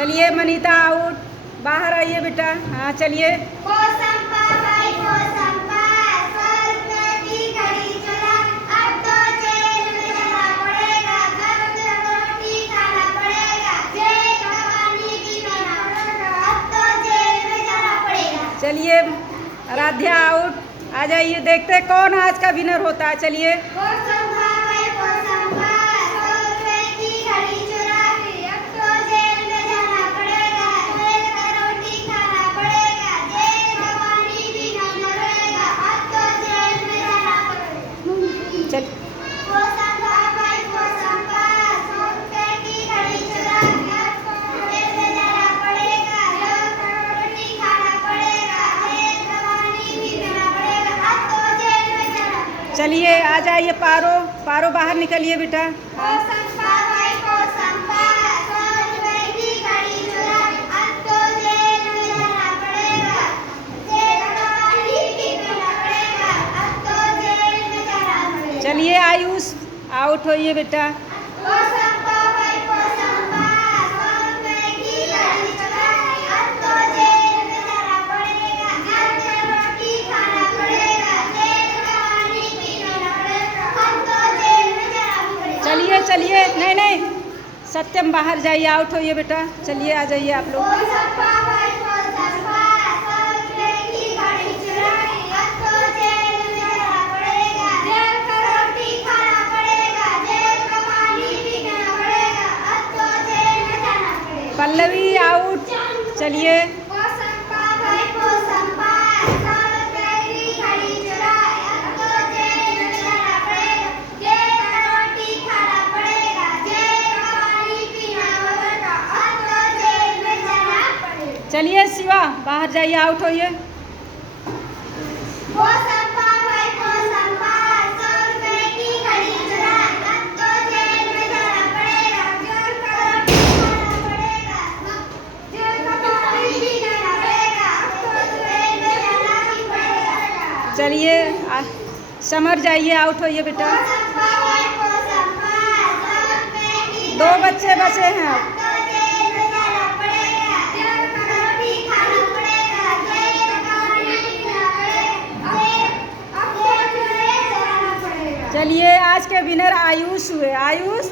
चलिए मनीता आउट, बाहर आइए बेटा। हाँ चलिए। चलिए आराध्या आउट, आ जाइए, देखते हैं कौन आज का विनर होता है। चलिए चल चलिए आ जाइए पारो, पारो बाहर निकलिए बेटा। चलिए आयुष आउट होइए बेटा। चलिए चलिए, नहीं नहीं, सत्यम बाहर जाइए, आउट होइए बेटा। चलिए आ जाइए आप लोग। पल्लवी आउट, चलिए चलिए शिवा बाहर जाइए, आउट होइए। चलिए समर जाइए, आउट होइए बेटा। 2 बच्चे बचे हैं। चलिए आज के विनर आयुष हुए। आयुष